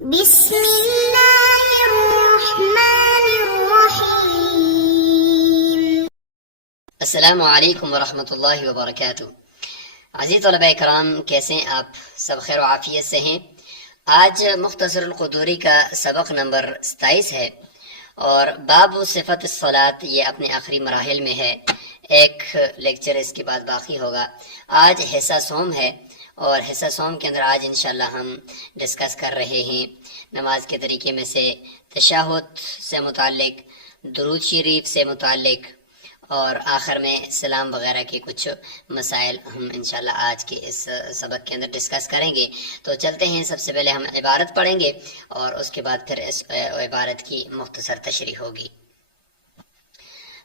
بسم اللہ الرحمن الرحیم۔ السلام علیکم ورحمۃ اللہ وبرکاتہ۔ عزیز طلباء کرام، کیسے ہیں آپ؟ سب خیر و عافیت سے ہیں؟ آج مختصر القدوری کا سبق نمبر 27 ہے اور باب صفت الصلاۃ یہ اپنے آخری مراحل میں ہے۔ ایک لیکچر اس کے بعد باقی ہوگا۔ آج حصہ سوم ہے اور حصہ سوم کے اندر آج انشاءاللہ ہم ڈسکس کر رہے ہیں نماز کے طریقے میں سے تشہد سے متعلق، درود شریف سے متعلق اور آخر میں سلام وغیرہ کے کچھ مسائل ہم انشاءاللہ آج کے اس سبق کے اندر ڈسکس کریں گے۔ تو چلتے ہیں، سب سے پہلے ہم عبارت پڑھیں گے اور اس کے بعد پھر اس عبارت کی مختصر تشریح ہوگی۔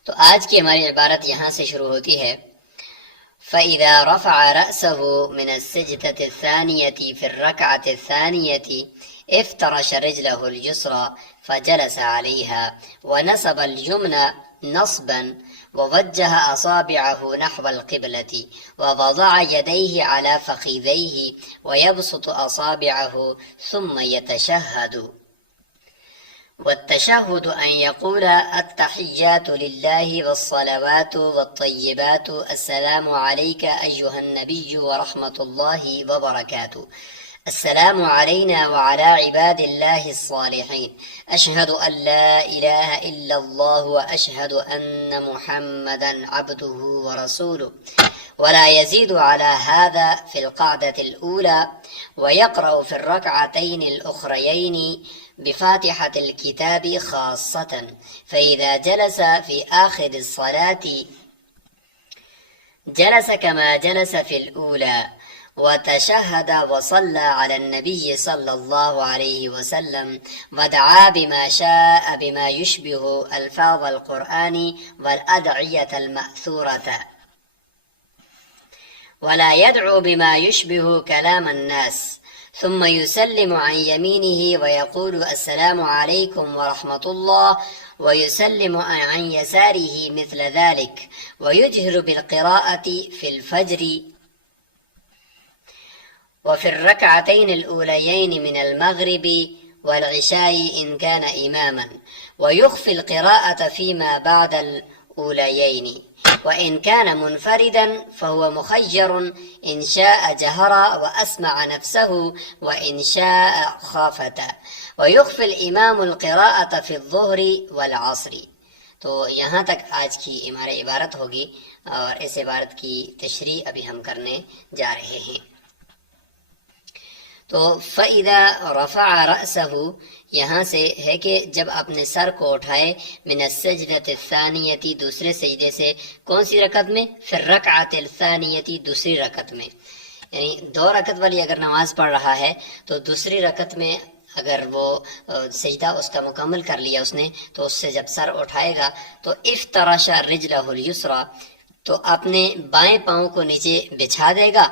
تو آج کی ہماری عبارت یہاں سے شروع ہوتی ہے: فَإِذَا رَفَعَ رَأْسَهُ مِنَ السِّجْدَةِ الثَّانِيَةِ فِي الرَّكْعَةِ الثَّانِيَةِ افترش رجله اليسرى فجلس عليها ونصب اليمنى نصبا ووجه أصابعه نحو القبلة ووضع يديه على فخذيه ويبسط أصابعه ثم يتشهد. والتشهد أن يقول التحيات لله والصلوات والطيبات السلام عليك أيها النبي ورحمة الله وبركاته، السلام علينا وعلى عباد الله الصالحين، أشهد أن لا إله إلا الله وأشهد أن محمدا عبده ورسوله، ولا يزيد على هذا في القعدة الأولى، ويقرأ في الركعتين الأخريين بفاتحة الكتاب خاصة، فإذا جلس في آخر الصلاة جلس كما جلس في الأولى، وتشهد وصلى على النبي صلى الله عليه وسلم ودعا بما شاء بما يشبه ألفاظ القرآن والأدعية المأثورة، ولا يدعو بما يشبه كلام الناس، ثم يسلم عن يمينه ويقول السلام عليكم ورحمة الله، ويسلم عن يساره مثل ذلك، ويجهر بالقراءة في الفجر وفي الركعتين الأوليين من المغرب والعشاء إن كان إماما، ويخفي القراءة فيما بعد الأوليين، وإن كان منفردا فهو مخير، إن شاء جهر وأسمع نفسه وإن شاء خافت، ويخفي الإمام القراءة في الظهر والعصر۔ تو یہاں تک آج کی ہماری عبارت ہوگی اور اس عبارت کی تشریح ابھی ہم کرنے جا رہے ہیں۔ تو فَإِذَا رَفَعَ رَأْسَهُ یہاں سے ہے کہ جب اپنے سر کو اٹھائے، من السجدۃ الثانیۃ دوسرے سجدے سے، کون سی رکعت میں؟ فی الرکعۃ الثانیۃ دوسری رکعت میں، یعنی 2 رکعت والی اگر نماز پڑھ رہا ہے تو دوسری رکعت میں اگر وہ سجدہ اس کا مکمل کر لیا اس نے، تو اس سے جب سر اٹھائے گا تو افترش رجلہ الیسریٰ، تو اپنے بائیں پاؤں کو نیچے بچھا دے گا،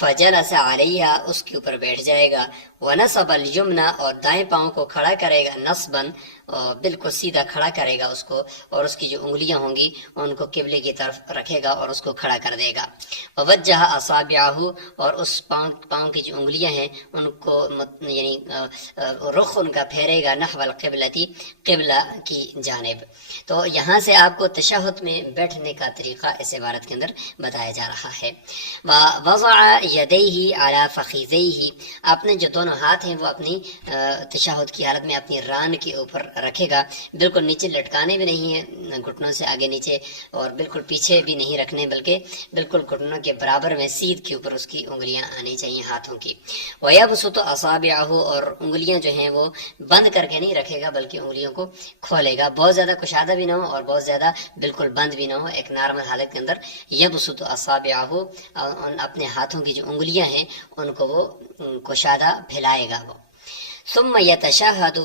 فجلس علیہ اس کے اوپر بیٹھ جائے گا، ونصب الیمنی اور دائیں پاؤں کو کھڑا کرے گا، نصبا بالکل سیدھا کھڑا کرے گا اس کو، اور اس کی جو انگلیاں ہوں گی ان کو قبلے کی طرف رکھے گا اور اس کو کھڑا کر دے گا، ووجہ اصابعہ اور اس پاؤں کی جو انگلیاں ہیں ان کو یعنی رخ ان کا پھیرے گا، نحو القبلتی قبلہ کی جانب۔ تو یہاں سے آپ کو تشہد میں بیٹھنے کا طریقہ اس عبارت کے اندر بتایا جا رہا ہے۔ ووضع یدیہ علی فخذیہ، اپنے جو دونوں ہاتھ ہیں وہ اپنی تشہد کی حالت میں اپنی ران کے اوپر رکھے گا، بالکل نیچے لٹکانے بھی نہیں ہیں گھٹنوں سے آگے نیچے، اور بالکل پیچھے بھی نہیں رکھنے، بلکہ بالکل گھٹنوں کے برابر میں سیدھ کے اوپر اس کی انگلیاں آنی چاہیے ہاتھوں کی۔ وَيَبْسُطُ أَصَابِعَهُ اور انگلیاں جو ہیں وہ بند کر کے نہیں رکھے گا بلکہ انگلیوں کو کھولے گا، بہت زیادہ کشادہ بھی نہ ہو اور بہت زیادہ بالکل بند بھی نہ ہو، ایک نارمل حالت کے اندر يَبْسُطُ أَصَابِعَهُ، اپنے ہاتھوں کی جو انگلیاں ہیں ان کو وہ کشادہ پھیلائے گا وہ۔ ثم يتشهد،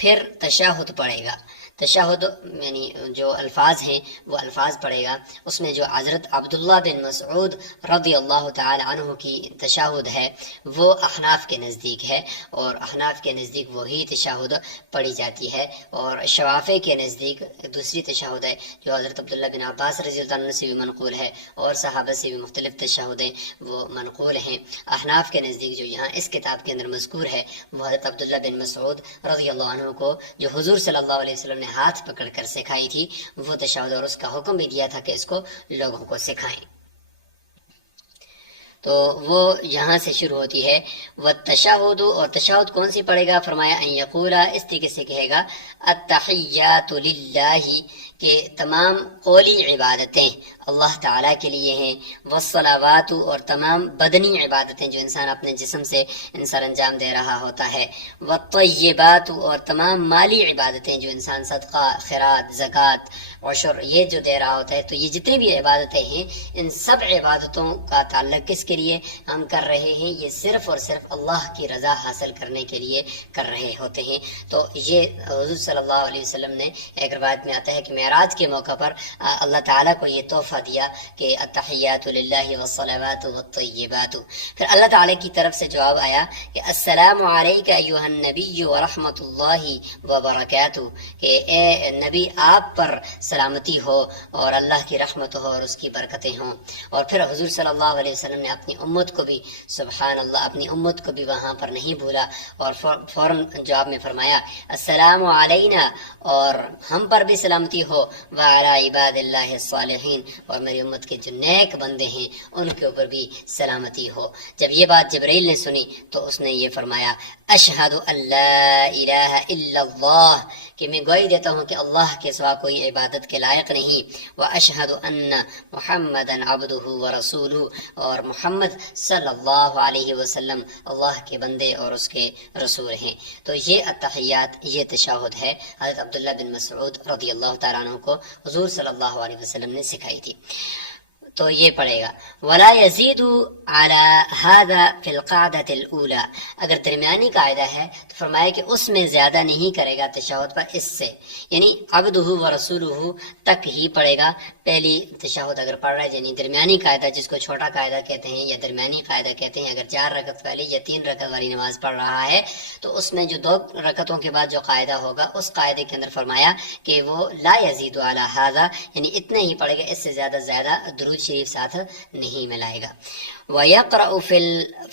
پھر تشہد پڑھے گا۔ تشہد یعنی جو الفاظ ہیں وہ الفاظ پڑھے گا، اس میں جو حضرت عبداللہ بن مسعود رضی اللہ تعالی عنہ کی تشہد ہے وہ احناف کے نزدیک ہے، اور احناف کے نزدیک وہی تشہد پڑھی جاتی ہے، اور شوافع کے نزدیک دوسری تشہد ہے جو حضرت عبداللہ بن عباس رضی اللہ عنہ سے بھی منقول ہے، اور صحابہ سے بھی مختلف تشہدیں وہ منقول ہیں۔ احناف کے نزدیک جو یہاں اس کتاب کے اندر مذکور ہے وہ حضرت عبداللہ بن مسعود رضی اللہ عنہ کو جو حضور صلی اللہ علیہ وسلم نے ہاتھ پکڑ کر سکھائی تھی وہ تشہد، اور اس کا حکم بھی دیا تھا کہ اس کو لوگوں کو سکھائیں۔ تو وہ یہاں سے شروع ہوتی ہے والتشہد، اور تشہد کون سی پڑھے گا؟ فرمایا ان یقولا، اس طریقے سے کہے گا التحیات للہ، کہ تمام قولی عبادتیں اللہ تعالیٰ کے لیے ہیں، والصلوات، اور تمام بدنی عبادتیں جو انسان اپنے جسم سے انسان انجام دے رہا ہوتا ہے، والطیبات، اور تمام مالی عبادتیں جو انسان صدقہ، خیرات، زکوٰۃ، عشر یہ جو دے رہا ہوتا ہے، تو یہ جتنی بھی عبادتیں ہیں ان سب عبادتوں کا تعلق کس کے لیے ہم کر رہے ہیں؟ یہ صرف اور صرف اللہ کی رضا حاصل کرنے کے لیے کر رہے ہوتے ہیں۔ تو یہ حضور صلی اللہ علیہ وسلم نے ایک روایت میں آتا ہے کہ معراج کے موقع پر اللہ تعالیٰ کو یہ تحفہ دیا کہ التحیات للہ والصلوات والطیبات۔ پھر اللہ تعالیٰ کی طرف سے جواب آیا کہ السلام علیک ایھا النبی ورحمۃ اللہ وبرکاتہ، کہ اے نبی آپ پر سلامتی ہو اور اللہ کی رحمت ہو اور اس کی برکتیں ہوں۔ اور پھر حضور صلی اللہ علیہ وسلم نے اپنی امت کو بھی سبحان اللہ اپنی امت کو بھی وہاں پر نہیں بھولا، اور فوراً جواب میں فرمایا السلام علینا، اور ہم پر بھی سلامتی ہو، وعلی عباد اللہ الصالحین، اور میری امت کے جو نیک بندے ہیں ان کے اوپر بھی سلامتی ہو۔ جب یہ بات جبرائیل نے سنی تو اس نے یہ فرمایا اشہد ان لا الہ الا اللہ، کہ میں گواہی دیتا ہوں کہ اللہ کے سوا کوئی عبادت کے لائق نہیں، واشہد ان محمدا عبدہ ورسولہ، اور محمد صلی اللہ علیہ وسلم اللہ کے بندے اور اس کے رسول ہیں۔ تو یہ التحیات، یہ تشہد ہے حضرت عبداللہ بن مسعود رضی اللہ تعالیٰ عنہ کو حضور صلی اللہ علیہ وسلم نے سکھائی تھی۔ تو یہ پڑھے گا ولا یزید علی هذا فی القاعدۃ الاولی، اگر درمیانی قاعدہ ہے تو فرمایا کہ اس میں زیادہ نہیں کرے گا تشہد پر، اس سے یعنی عبدہ ورسولہ تک ہی پڑھے گا۔ پہلی تشہد اگر پڑھ رہا ہے یعنی درمیانی قاعدہ جس کو چھوٹا قاعدہ کہتے ہیں یا درمیانی قاعدہ کہتے ہیں، اگر 4 رکعت والی یا 3 رکعت والی نماز پڑھ رہا ہے تو اس میں جو 2 رکعتوں کے بعد جو قاعدہ ہوگا اس قاعدے کے اندر فرمایا کہ وہ لا یزید علی ھذا، یعنی اتنے ہی پڑھے گا، اس سے زیادہ درود شریف ساتھ نہیں ملائے گا۔ وَيَقْرَأُ فِي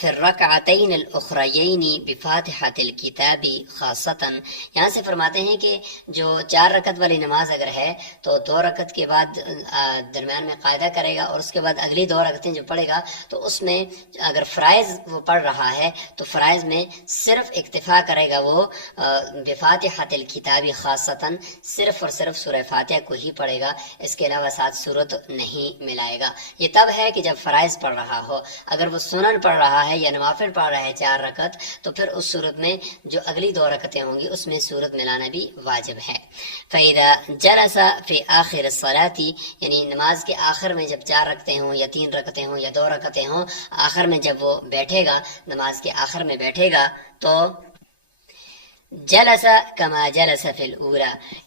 الرَّكْعَتَيْنِ الْأُخْرَيَيْنِ بِفَاتِحَةِ الْكِتَابِ خاصةً، یہاں سے فرماتے ہیں کہ جو 4 رکعت والی نماز اگر ہے تو 2 رکعت کے بعد درمیان میں قاعدہ کرے گا، اور اس کے بعد اگلی 2 رکعتیں جو پڑھے گا تو اس میں اگر فرائض وہ پڑھ رہا ہے تو فرائض میں صرف اکتفا کرے گا وہ بفاتحۃ الکتاب خاصتاً، صرف اور صرف سورہ فاتحہ کو ہی پڑھے گا، اس کے علاوہ ساتھ سورت نہیں ملائے گا۔ یہ تب ہے کہ جب فرائض پڑھ رہا ہو، اگر وہ سنن پڑھ رہا ہے یا نوافل پڑھ رہا ہے 4 رکعت تو پھر اس صورت میں جو اگلی 2 رکعتیں ہوں گی اس میں سورت ملانا بھی واجب ہے۔ فَإِذَا جَلَسَ فِي آخِرِ الصَّلَاةِ، یعنی نماز کے آخر میں جب 4 رکعتیں ہوں یا 3 رکعتیں ہوں یا 2 رکعتیں ہوں، آخر میں جب وہ بیٹھے گا، نماز کے آخر میں بیٹھے گا تو جلس کما جلس فی الاولی،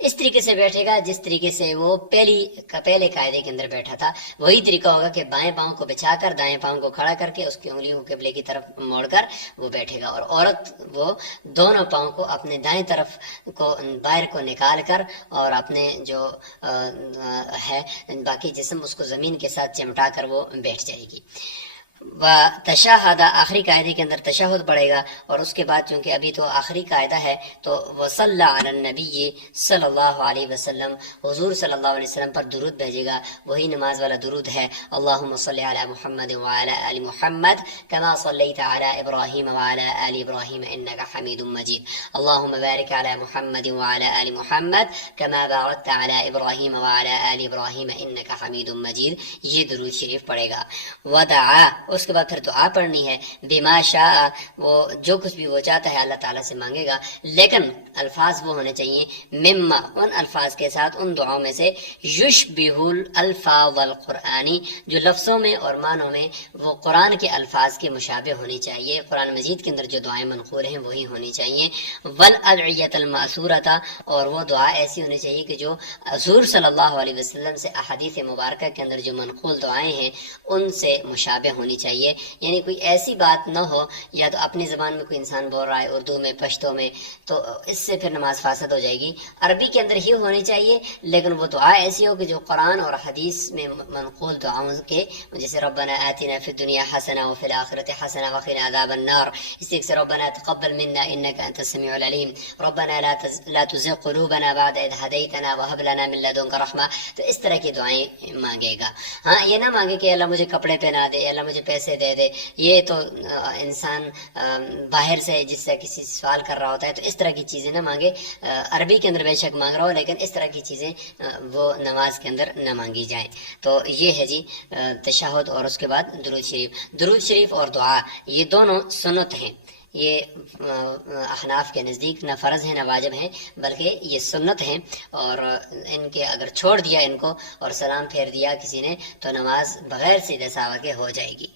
اس طریقے سے بیٹھے گا جس طریقے سے وہ پہلے قاعدے کے اندر بیٹھا تھا، وہی طریقہ ہوگا کہ بائیں پاؤں کو بچھا کر دائیں پاؤں کو کھڑا کر کے اس کی انگلیوں کو قبلے کی طرف موڑ کر وہ بیٹھے گا، اور عورت وہ دونوں پاؤں کو اپنے دائیں طرف کو باہر کو نکال کر اور اپنے جو ہے باقی جسم اس کو زمین کے ساتھ چمٹا کر وہ بیٹھ جائے گی۔ تشہد، آخری قاعدے کے اندر تشہد پڑھے گا، اور اس کے بعد چونکہ ابھی تو آخری قاعدہ ہے تو وصلی علی النبی صلی اللہ علیہ وسلم، حضور صلی اللہ علیہ وسلم پر درود بھیجے گا، وہی نماز والا درود ہے اللہم صلی علی محمد وعلی آل محمد کما صلیت علی ابراہیم وعلی آل ابراہیم انک حمید مجید، اللہم بارک علی محمد وعلی آل محمد کما بارکت علی ابراہیم وعلی آل ابراہیم انک حمید مجید، یہ درود شریف پڑھے گا۔ ودعا، اس کے بعد پھر دعا پڑھنی ہے، بما شاء، وہ جو کچھ بھی وہ چاہتا ہے اللہ تعالیٰ سے مانگے گا، لیکن الفاظ وہ ہونے چاہیے مما، ان الفاظ کے ساتھ، ان دعاؤں میں سے یشبہ الالفاظ والقرآنی، جو لفظوں میں اور معنوں میں وہ قرآن کے الفاظ کے مشابہ ہونی چاہیے، قرآن مجید کے اندر جو دعائیں منقول ہیں وہی ہونی چاہیے، والادعیۃ المأثورۃ، اور وہ دعا ایسی ہونی چاہیے کہ جو حضور صلی اللہ علیہ وسلم سے احادیث مبارکہ کے اندر جو منقول دعائیں ہیں ان سے مشابہ ہونی چاہیے، یعنی کوئی ایسی بات نہ ہو یا تو اپنی زبان میں کوئی انسان بول رہا ہے اردو میں، پشتو میں، تو اس سے پھر نماز فاسد ہو جائے گی، عربی کے اندر ہی ہونی چاہیے، لیکن وہ دعا ایسی ہو کہ جو قرآن اور حدیث میں منقول دعاؤں کے، جیسے ربنا آتنا فی الدنیا حسنہ وفی الآخرۃ حسنہ وقنا عذاب النار، اس طریقے سے ربنا تقبل منا انک انت السمیع العلیم، ربنا لا تزغ قلوبنا بعد اذ ہدیتنا وہب لنا من لدنک رحمہ، تو اس طرح کی دعائیں مانگے گا۔ ہاں، یہ نہ مانگے کہ اللہ مجھے کپڑے پہنا دے، اللہ مجھے پیسے دے دے، یہ تو انسان باہر سے جس سے کسی سے سوال کر رہا ہوتا ہے تو اس طرح کی چیزیں نہ مانگے، عربی کے اندر بے شک مانگ رہا ہو لیکن اس طرح کی چیزیں وہ نماز کے اندر نہ مانگی جائیں۔ تو یہ ہے جی تشہد، اور اس کے بعد درود شریف۔ درود شریف اور دعا یہ دونوں سنت ہیں، یہ احناف کے نزدیک نہ فرض ہیں نہ واجب ہیں، بلکہ یہ سنت ہیں، اور ان کے اگر چھوڑ دیا ان کو اور سلام پھیر دیا کسی نے تو نماز بغیر سیدھے ساوا کے ہو جائے گی۔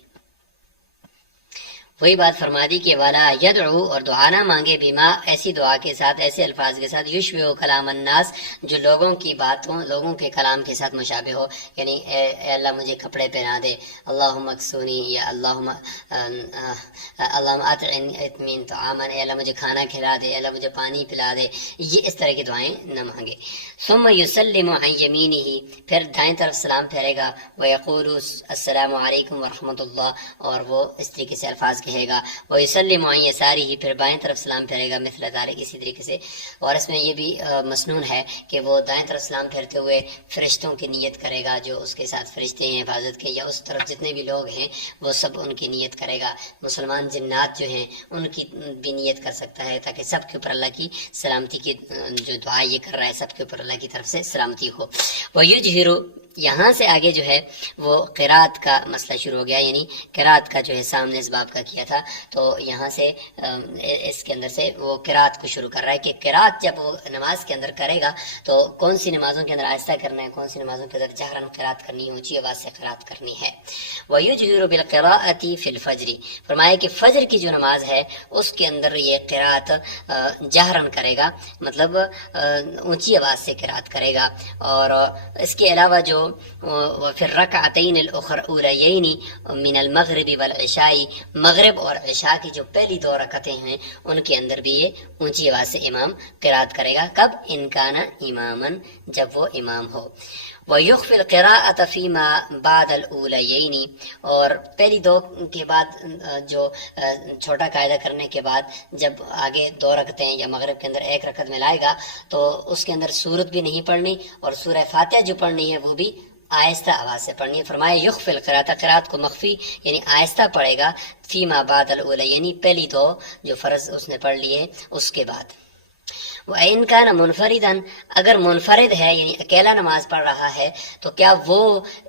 وہی بات فرما دی کہ والا یدعو، اور دعا نہ مانگے، بیما، ایسی دعا کے ساتھ، ایسے الفاظ کے ساتھ، یشبہ کلام الناس، جو لوگوں کی باتوں، لوگوں کے کلام کے ساتھ مشابہ ہو، یعنی اے اللہ مجھے کپڑے پہنا دے، اللہم اکسونی، یا اللہم اطعمنی طعاما، اے اللہ مجھے کھانا کھلا دے، اللہ مجھے پانی پلا دے، یہ اس طرح کی دعائیں نہ مانگے۔ ثم یسلم عن یمینہ، پھر دائیں طرف سلام پھیرے گا، ویقول السلام علیکم ورحمۃ اللہ، اور وہ اس طریقے سے الفاظ کہے گا، ویسلم عن یسارہ، پھر بائیں طرف سلام پھیرے گا، مثل ذلک، اسی طریقے سے۔ اور اس میں یہ بھی مسنون ہے کہ وہ دائیں طرف سلام پھیرتے ہوئے فرشتوں کی نیت کرے گا، جو اس کے ساتھ فرشتے ہیں حفاظت کے، یا اس طرف جتنے بھی لوگ ہیں وہ سب ان کی نیت کرے گا، مسلمان جنات جو ہیں ان کی بھی نیت کر سکتا ہے، تاکہ سب کے اوپر اللہ کی سلامتی کی جو دعا یہ کر رہا ہے سب کے اوپر اللہ کی طرف سے سلامتی ہو۔ وَيُجْهِرُ، یہاں سے آگے جو ہے وہ قرات کا مسئلہ شروع ہو گیا، یعنی قرات کا جو ہے سامنے اس باب کا کیا تھا، تو یہاں سے اس کے اندر سے وہ قرات کو شروع کر رہا ہے کہ قرات جب وہ نماز کے اندر کرے گا تو کون سی نمازوں کے اندر آہستہ کرنا ہے، کون سی نمازوں کے اندر جہرن قرات کرنی ہے، اونچی آواز سے قرات کرنی ہے۔ وَيُجْهِرُ بِالْقِرَاءَةِ فِي الْفَجْرِ، فرمایا کہ فجر کی جو نماز ہے اس کے اندر یہ قرات جہرن کرے گا، مطلب اونچی آواز سے قرات کرے گا، اور اس کے علاوہ جو وفي الركعتين الأوليين من المغرب والعشاء، مغرب اور عشاء کی جو پہلی دو رکعتیں ہیں ان کے اندر بھی یہ اونچی آواز سے امام قرات کرے گا، کب؟ ان کان اماما، جب وہ امام ہو۔ وَيُخْفِي الْقِرَاءَةَ فِيمَا بَعْدَ الْأُولَيَيْنِ، اور پہلی دو کے بعد جو چھوٹا قاعدہ کرنے کے بعد جب آگے دو رکعتیں یا مغرب کے اندر ایک رکعت میں لائے گا تو اس کے اندر سورت بھی نہیں پڑھنی، اور سورہ فاتحہ جو پڑھنی ہے وہ بھی آہستہ آواز سے پڑھنی ہے۔ فرمایا یخفی القراءۃ، قرات کو مخفی یعنی آہستہ پڑھے گا، فیما بعد الاولی، یعنی پہلی دو جو فرض اس نے پڑھ لیے اس کے بعد۔ وَإِنْ كَانَ مُنْفَرِدًا، اگر منفرد ہے یعنی اکیلا نماز پڑھ رہا ہے تو کیا وہ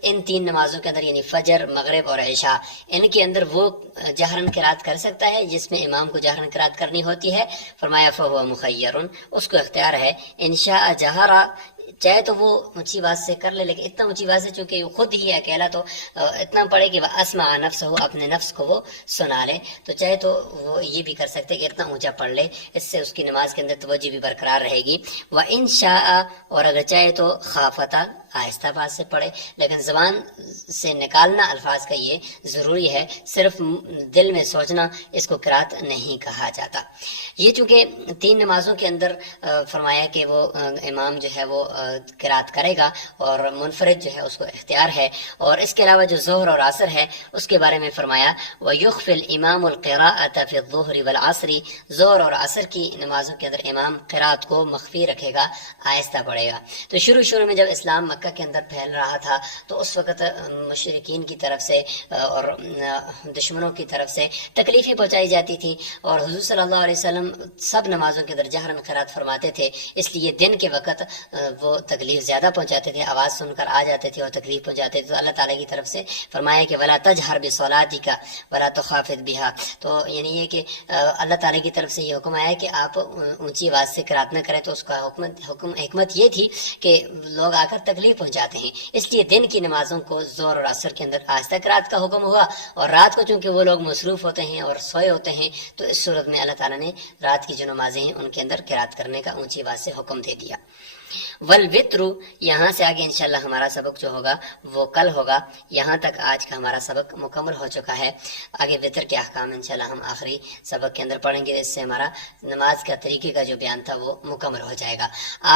ان تین نمازوں کے اندر یعنی فجر، مغرب اور عشاء، ان کے اندر وہ جہرن قرات کر سکتا ہے جس میں امام کو جہرن قرات کرنی ہوتی ہے؟ فرمایا فَهُوَ مُخَيَّرٌ، اس کو اختیار ہے، إِنْ شَاءَ جَهَرَ، چاہے تو وہ اونچی آواز سے کر لے، لیکن اتنا اونچی آواز سے چونکہ وہ خود ہی ہے اکیلا تو اتنا پڑھے کہ وہ اسمع نفسہ، اپنے نفس کو وہ سنا لے، تو چاہے تو وہ یہ بھی کر سکتے کہ اتنا اونچا پڑھ لے، اس سے اس کی نماز کے اندر توجہ بھی برقرار رہے گی۔ وَإِنْ شَاءَ، اور اگر چاہے تو خافتا، آہستہ آواز سے پڑھے، لیکن زبان سے نکالنا الفاظ کا یہ ضروری ہے، صرف دل میں سوچنا اس کو قرات نہیں کہا جاتا۔ یہ چونکہ تین نمازوں کے اندر فرمایا کہ وہ امام جو ہے وہ قرات کرے گا، اور منفرد جو ہے اس کو اختیار ہے، اور اس کے علاوہ جو ظہر اور عصر ہے اس کے بارے میں فرمایا وَيُخْفِي الْإِمَامُ الْقِرَاءَةَ فِي الظُّهْرِ وَالْعَصْرِ، ظہر اور عصر کی نمازوں کے اندر امام قرات کو مخفی رکھے گا، آہستہ پڑھے گا۔ تو شروع میں جب اسلام مکہ مکہ کے اندر پھیل رہا تھا تو اس وقت مشرکین کی طرف سے اور دشمنوں کی طرف سے تکلیفیں پہنچائی جاتی تھیں، اور حضور صلی اللہ علیہ وسلم سب نمازوں کے اندر جہراً قرات فرماتے تھے، اس لیے دن کے وقت وہ تکلیف زیادہ پہنچاتے تھے، آواز سن کر آ جاتے تھے اور تکلیف پہنچاتے تھے، تو اللہ تعالیٰ کی طرف سے فرمایا کہ ولا تجہر بصلاتک ولا تخافت بها، تو یعنی یہ کہ اللہ تعالیٰ کی طرف سے یہ حکم آیا کہ آپ اونچی آواز سے قرات نہ کریں، تو اس کا حکمت یہ تھی کہ لوگ آ کر تکلیف پہنچاتے ہیں، اس لیے دن کی نمازوں کو زور اور عصر کے اندر آہستہ قرات کا حکم ہوا، اور رات کو چونکہ وہ لوگ مصروف ہوتے ہیں اور سوئے ہوتے ہیں، تو اس صورت میں اللہ تعالیٰ نے رات کی جو نمازیں ہیں ان کے اندر قرات کرنے کا اونچی آواز سے حکم دے دیا۔ والوتر، یہاں سے آگے انشاءاللہ ہمارا سبق جو ہوگا وہ کل ہوگا، یہاں تک آج کا ہمارا سبق مکمل ہو چکا ہے۔ آگے وتر کے احکام انشاءاللہ ہم آخری سبق کے اندر پڑھیں گے، اس سے ہمارا نماز کا طریقے کا جو بیان تھا وہ مکمل ہو جائے گا۔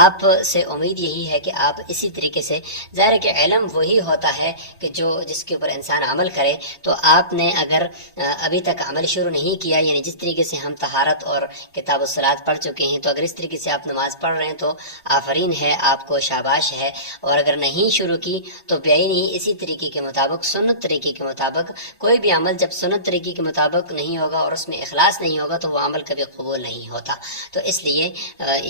آپ سے امید یہی ہے کہ آپ اسی طریقے سے، ظاہر ہے کہ علم وہی ہوتا ہے کہ جس کے اوپر انسان عمل کرے، تو آپ نے اگر ابھی تک عمل شروع نہیں کیا، یعنی جس طریقے سے ہم طہارت اور کتاب الصلاۃ پڑھ چکے ہیں، تو اگر اس طریقے سے آپ نماز پڑھ رہے ہیں تو آفرین ہے، آپ کو شاباش ہے، اور اگر نہیں شروع کی تو بیائی نہیں، اسی طریقے کے مطابق، سنت طریقے کے مطابق کوئی بھی عمل جب سنت طریقے کے مطابق نہیں ہوگا اور اس میں اخلاص نہیں ہوگا تو وہ عمل کبھی قبول نہیں ہوتا۔ تو اس لیے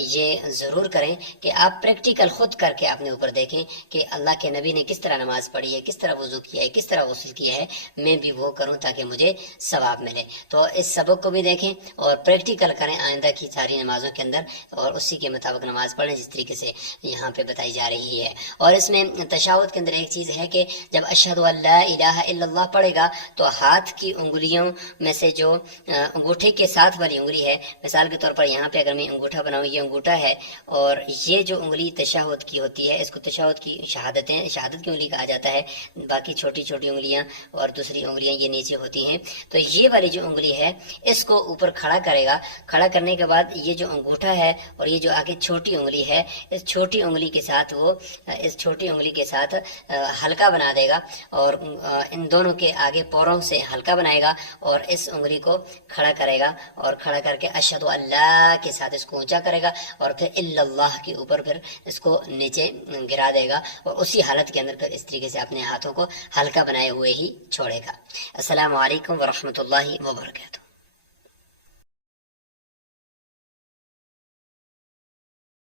یہ ضرور کریں کہ آپ پریکٹیکل خود کر کے اپنے اوپر دیکھیں کہ اللہ کے نبی نے کس طرح نماز پڑھی ہے، کس طرح وضو کیا ہے، کس طرح غسل کیا ہے، میں بھی وہ کروں تاکہ مجھے ثواب ملے۔ تو اس سبق کو بھی دیکھیں اور پریکٹیکل کریں آئندہ کی ساری نمازوں کے اندر، اور اسی کے مطابق نماز پڑھیں جس طریقے سے یہاں پہ بتائی جا رہی ہے۔ اور اس میں تشہد کے اندر ایک چیز ہے کہ جب اشہد ان لا الہ الا اللہ پڑھے گا تو ہاتھ کی انگلیوں میں سے جو انگوٹھے کے ساتھ والی انگلی ہے، مثال کے طور پر یہاں پہ اگر میں انگوٹھا بناؤں، یہ انگوٹھا ہے، اور یہ جو انگلی تشہد کی ہوتی ہے اس کو تشہد کی شہادت کی انگلی کہا جاتا ہے، باقی چھوٹی چھوٹی انگلیاں اور دوسری انگلیاں یہ نیچے ہوتی ہیں، تو یہ والی جو انگلی ہے اس کو اوپر کھڑا کرے گا، کھڑا کرنے کے بعد یہ جو انگوٹھا ہے اور یہ جو آگے چھوٹی انگلی ہے، اس چھوٹی انگلی کے ساتھ وہ اس چھوٹی انگلی کے ساتھ حلقہ بنا دے گا، اور ان دونوں کے آگے پوروں سے حلقہ بنائے گا، اور اس انگلی کو کھڑا کرے گا، اور کھڑا کر کے اشہد اللہ کے ساتھ اس کو اونچا کرے گا، اور پھر الا اللہ کے اوپر پھر اس کو نیچے گرا دے گا، اور اسی حالت کے اندر پھر اس طریقے سے اپنے ہاتھوں کو حلقہ بنائے ہوئے ہی چھوڑے گا۔ السلام علیکم ورحمۃ اللہ وبرکاتہ۔